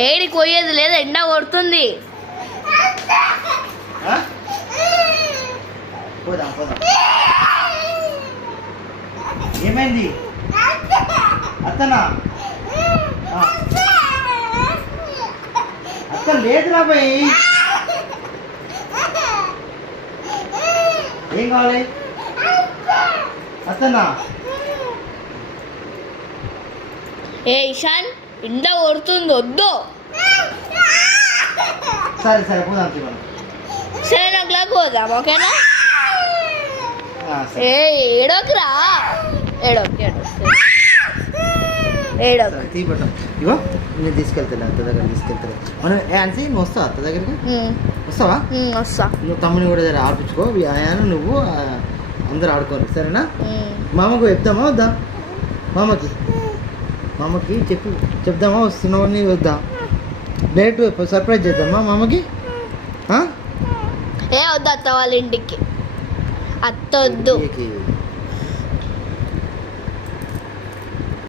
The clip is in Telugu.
ఏడికి పోయేది లేదు ఎండ కొడుతుంది. ఏమైంది? అత్తనా. అత్త లేదురా పోయి ఏం కావాలి? అత్తనా? ఏ ఇషాన్? ఎండ కొడుతుంది వద్దు. సరే సరే పోదాం మనం సెవెన్ ఓ క్లాక్ పోదాం ఓకేనా? ఏ ఏడోకి రా ఏడోకి. ఇగో నేను తీసుకెళ్తాను అత్త దగ్గర తీసుకెళ్తాను మనం నువ్వు వస్తావా అత్త దగ్గరికి? వస్తావా? వస్తా. నువ్వు తమ్ముని కూడా దగ్గర ఆయన నువ్వు అందరూ ఆడుకోరు సరేనా? మామకు చెప్తామా వద్దా? మామకి? మామకి చెప్పు చెప్దామా? వస్తున్నామని వద్దా? డైరెక్ట్ సర్ప్రైజ్ చేద్దామా మామకి? ఏ వద్దు అత్త వాళ్ళ ఇంటికి. అత్త వద్దు.